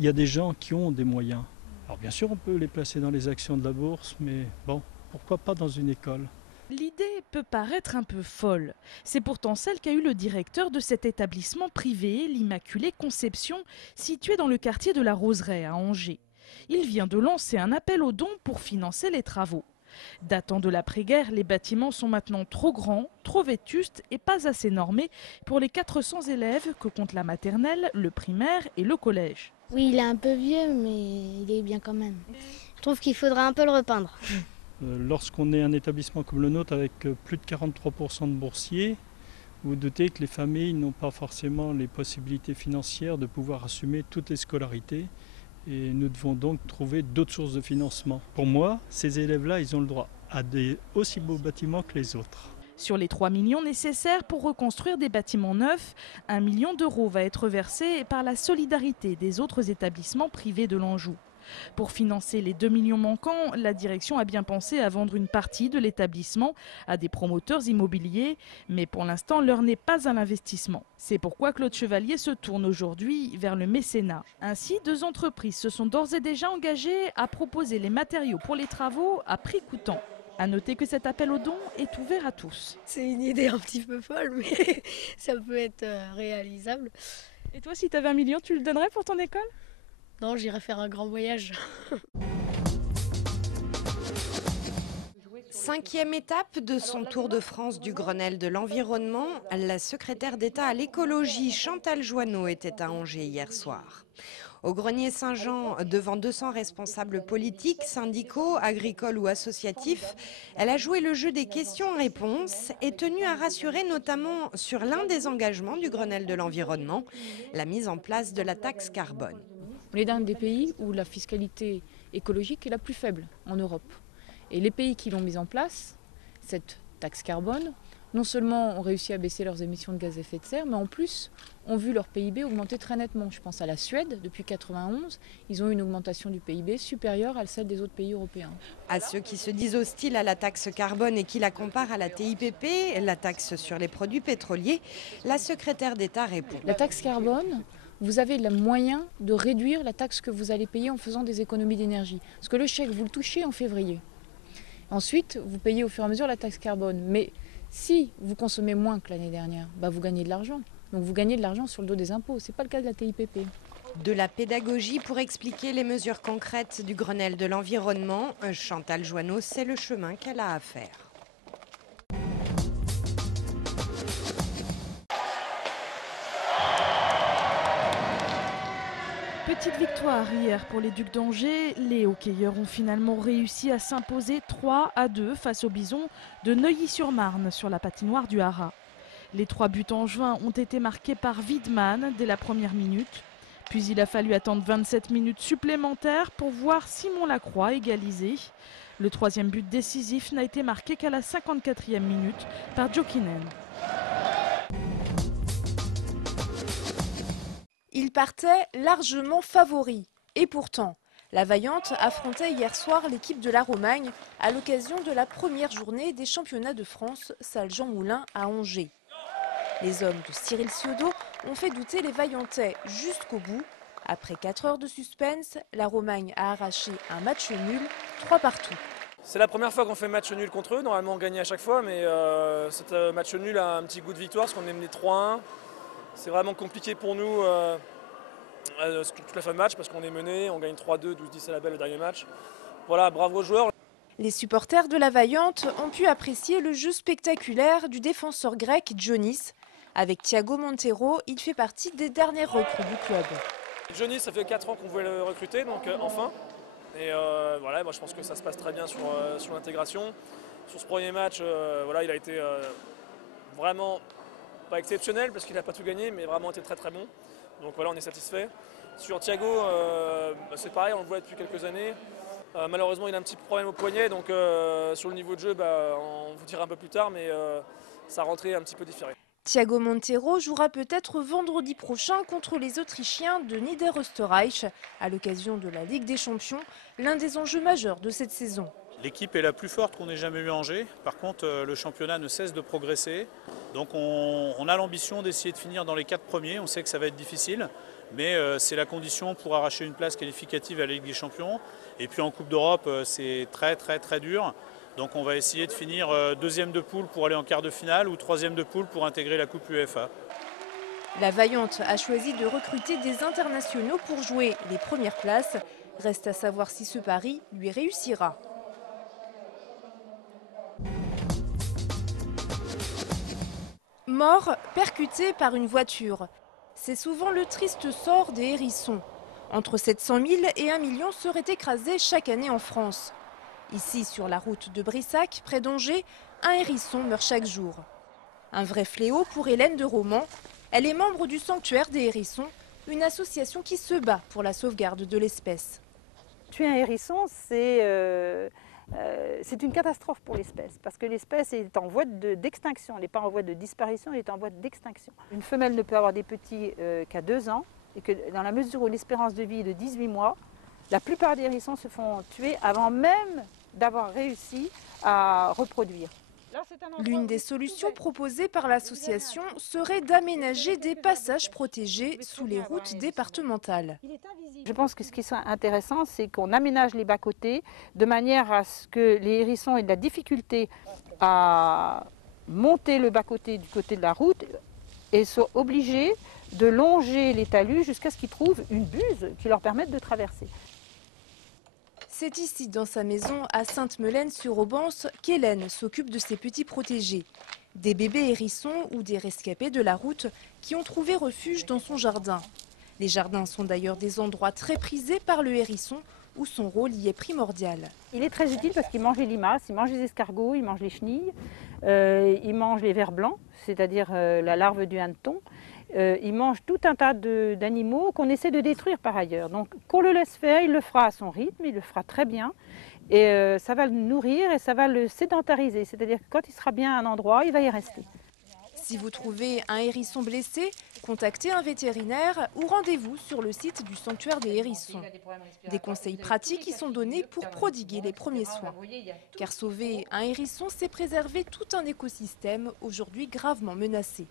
Il y a des gens qui ont des moyens. Alors bien sûr, on peut les placer dans les actions de la bourse, mais bon, pourquoi pas dans une école? L'idée peut paraître un peu folle. C'est pourtant celle qu'a eue le directeur de cet établissement privé, l'Immaculée Conception, situé dans le quartier de la Roseraie à Angers. Il vient de lancer un appel aux dons pour financer les travaux. Datant de l'après-guerre, les bâtiments sont maintenant trop grands, trop vétustes et pas assez normés pour les 400 élèves que compte la maternelle, le primaire et le collège. Oui, il est un peu vieux, mais il est bien quand même. Je trouve qu'il faudra un peu le repeindre. Lorsqu'on est un établissement comme le nôtre avec plus de 43% de boursiers, vous vous doutez que les familles n'ont pas forcément les possibilités financières de pouvoir assumer toutes les scolarités et nous devons donc trouver d'autres sources de financement. Pour moi, ces élèves-là, ils ont le droit à des aussi beaux bâtiments que les autres. Sur les 3 millions nécessaires pour reconstruire des bâtiments neufs, 1 million d'euros va être versé par la solidarité des autres établissements privés de l'Anjou. Pour financer les 2 millions manquants, la direction a bien pensé à vendre une partie de l'établissement à des promoteurs immobiliers, mais pour l'instant, l'heure n'est pas à l'investissement. C'est pourquoi Claude Chevalier se tourne aujourd'hui vers le mécénat. Ainsi, 2 entreprises se sont d'ores et déjà engagées à proposer les matériaux pour les travaux à prix coûtant. À noter que cet appel aux dons est ouvert à tous. C'est une idée un petit peu folle, mais ça peut être réalisable. Et toi, si tu avais 1 million, tu le donnerais pour ton école ? Non, j'irai faire un grand voyage. 5e étape de son tour de France du Grenelle de l'environnement, la secrétaire d'État à l'écologie Chantal Joanneau était à Angers hier soir. Au Grenier Saint-Jean, devant 200 responsables politiques, syndicaux, agricoles ou associatifs, elle a joué le jeu des questions-réponses et tenu à rassurer notamment sur l'un des engagements du Grenelle de l'environnement, la mise en place de la taxe carbone. On est l'un des pays où la fiscalité écologique est la plus faible en Europe. Et les pays qui l'ont mise en place, cette taxe carbone, non seulement ont réussi à baisser leurs émissions de gaz à effet de serre, mais en plus ont vu leur PIB augmenter très nettement. Je pense à la Suède, depuis 1991, ils ont eu une augmentation du PIB supérieure à celle des autres pays européens. À ceux qui se disent hostiles à la taxe carbone et qui la comparent à la TIPP, la taxe sur les produits pétroliers, la secrétaire d'État répond. La taxe carbone, vous avez le moyen de réduire la taxe que vous allez payer en faisant des économies d'énergie. Parce que le chèque, vous le touchez en février. Ensuite, vous payez au fur et à mesure la taxe carbone. Mais si vous consommez moins que l'année dernière, vous gagnez de l'argent. Donc vous gagnez de l'argent sur le dos des impôts. Ce n'est pas le cas de la TIPP. De la pédagogie pour expliquer les mesures concrètes du Grenelle de l'environnement, Chantal Joanneau, c'est le chemin qu'elle a à faire. Petite victoire hier pour les Ducs d'Angers. Les hockeyeurs ont finalement réussi à s'imposer 3-2 face aux Bisons de Neuilly-sur-Marne sur la patinoire du Haras. Les 3 buts en juin ont été marqués par Wiedmann dès la première minute. Puis il a fallu attendre 27 minutes supplémentaires pour voir Simon Lacroix égaliser. Le 3e but décisif n'a été marqué qu'à la 54e minute par Jokinen. Il partait largement favori. Et pourtant, la Vaillante affrontait hier soir l'équipe de la Romagne à l'occasion de la première journée des championnats de France salle Jean Moulin à Angers. Les hommes de Cyril Ciodo ont fait douter les Vaillantais jusqu'au bout. Après 4 heures de suspense, la Romagne a arraché un match nul, 3-3. C'est la première fois qu'on fait match nul contre eux. Normalement, on gagnait à chaque fois, mais ce match nul a un petit goût de victoire parce qu'on est mené 3-1. C'est vraiment compliqué pour nous toute la fin de match parce qu'on est mené, on gagne 3-2, 12-10 à la belle le dernier match. Voilà, bravo aux joueurs. Les supporters de la Vaillante ont pu apprécier le jeu spectaculaire du défenseur grec Dionis. Avec Thiago Montero, il fait partie des dernières recrues du club. Dionis, ça fait 4 ans qu'on voulait le recruter, donc enfin. Et voilà, moi je pense que ça se passe très bien sur l'intégration. Sur ce premier match, voilà, il a été vraiment pas exceptionnel parce qu'il n'a pas tout gagné, mais vraiment été très très bon. Donc voilà, on est satisfait. Sur Thiago, c'est pareil, on le voit depuis quelques années. Malheureusement, il a un petit problème au poignet, donc sur le niveau de jeu, on vous dira un peu plus tard, mais sa rentrée est un petit peu différée. Thiago Montero jouera peut-être vendredi prochain contre les Autrichiens de Niederösterreich à l'occasion de la Ligue des Champions, l'un des enjeux majeurs de cette saison. L'équipe est la plus forte qu'on ait jamais eu à Angers. Par contre, le championnat ne cesse de progresser. Donc on a l'ambition d'essayer de finir dans les 4 premiers. On sait que ça va être difficile. mais c'est la condition pour arracher une place qualificative à la Ligue des Champions. Et puis en Coupe d'Europe, c'est très dur. Donc on va essayer de finir deuxième de poule pour aller en quart de finale ou troisième de poule pour intégrer la Coupe UEFA. La Vaillante a choisi de recruter des internationaux pour jouer les premières places. Reste à savoir si ce pari lui réussira. Mort, percuté par une voiture. C'est souvent le triste sort des hérissons. Entre 700 000 et 1 million seraient écrasés chaque année en France. Ici, sur la route de Brissac, près d'Angers, un hérisson meurt chaque jour. Un vrai fléau pour Hélène de Romans. Elle est membre du Sanctuaire des hérissons, une association qui se bat pour la sauvegarde de l'espèce. Tuer un hérisson, c'est une catastrophe pour l'espèce, parce que l'espèce est en voie d'extinction. Elle n'est pas en voie de disparition, elle est en voie d'extinction. Une femelle ne peut avoir des petits qu'à 2 ans, et que dans la mesure où l'espérance de vie est de 18 mois, la plupart des hérissons se font tuer avant même d'avoir réussi à reproduire. L'une des solutions proposées par l'association serait d'aménager des passages protégés sous les routes départementales. Je pense que ce qui serait intéressant, c'est qu'on aménage les bas-côtés de manière à ce que les hérissons aient de la difficulté à monter le bas-côté du côté de la route et soient obligés de longer les talus jusqu'à ce qu'ils trouvent une buse qui leur permette de traverser. C'est ici, dans sa maison à Sainte-Melaine-sur-Aubance, qu'Hélène s'occupe de ses petits protégés. Des bébés hérissons ou des rescapés de la route qui ont trouvé refuge dans son jardin. Les jardins sont d'ailleurs des endroits très prisés par le hérisson où son rôle y est primordial. Il est très utile parce qu'il mange les limaces, il mange les escargots, il mange les chenilles, il mange les vers blancs, c'est-à-dire la larve du hanneton. Il mange tout un tas d'animaux qu'on essaie de détruire par ailleurs. Donc qu'on le laisse faire, il le fera à son rythme, il le fera très bien. Et ça va le nourrir et ça va le sédentariser. C'est-à-dire que quand il sera bien à un endroit, il va y rester. Si vous trouvez un hérisson blessé, contactez un vétérinaire ou rendez-vous sur le site du Sanctuaire des hérissons. Des conseils pratiques y sont donnés pour prodiguer les premiers soins. Car sauver un hérisson, c'est préserver tout un écosystème aujourd'hui gravement menacé.